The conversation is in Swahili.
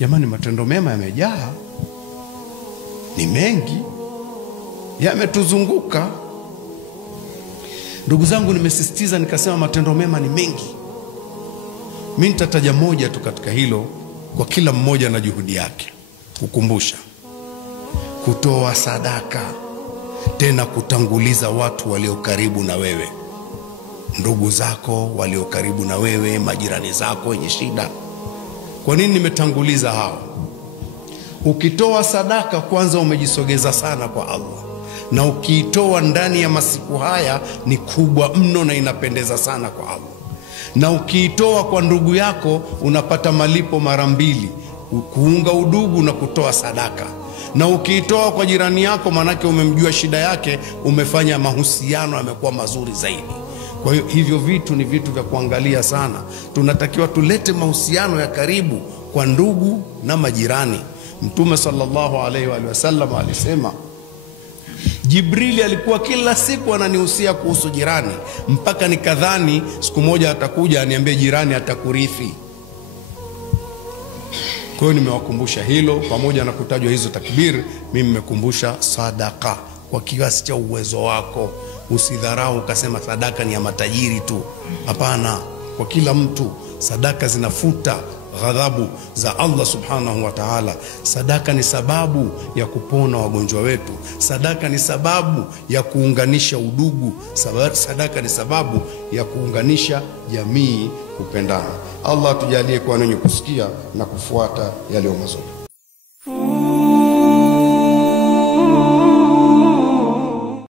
Jamani, matendo mema yamejaa, ni mengi, yametuzunguka. Ndugu zangu, nimesisitiza nikasema matendo mema ni mengi. Mimi nitataja moja tu katika hilo, kwa kila mmoja na juhudi yake. Kukumbusha kutoa sadaka, tena kutanguliza watu walio karibu na wewe, ndugu zako walio karibu na wewe, majirani zako wenye shida. Kwa nini nimetanguliza hao? Ukitoa sadaka, kwanza umejisogeza sana kwa Allah, na ukiitoa ndani ya masiku haya ni kubwa mno na inapendeza sana kwa Allah. Na ukiitoa kwa ndugu yako unapata malipo mara mbili, kuunga udugu na kutoa sadaka. Na ukiitoa kwa jirani yako, manake umemjua shida yake, umefanya mahusiano yamekuwa mazuri zaidi. Kwa hiyo hivyo vitu ni vitu vya kuangalia sana. Tunatakiwa tulete mahusiano ya karibu kwa ndugu na majirani. Mtume sallallahu alaihi wa sallam alisema, Jibrili alikuwa kila siku ananihusia kuhusu jirani, mpaka nikadhani siku moja atakuja aniambie jirani atakurithi. Kwa hiyo nimewakumbusha hilo, pamoja na kutajwa hizo takbir, mimi nimekumbusha sadaka kwa kiasi cha uwezo wako. Usidharau ukasema sadaka ni ya matajiri tu. Hapana, kwa kila mtu. Sadaka zinafuta ghadhabu za Allah subhanahu wa ta'ala. Sadaka ni sababu ya kupona wagonjwa wetu. Sadaka ni sababu ya kuunganisha udugu. Sadaka ni sababu ya kuunganisha jamii kupendana. Allah tujalie kuwa wenye kusikia na kufuata yaliyo mazuri.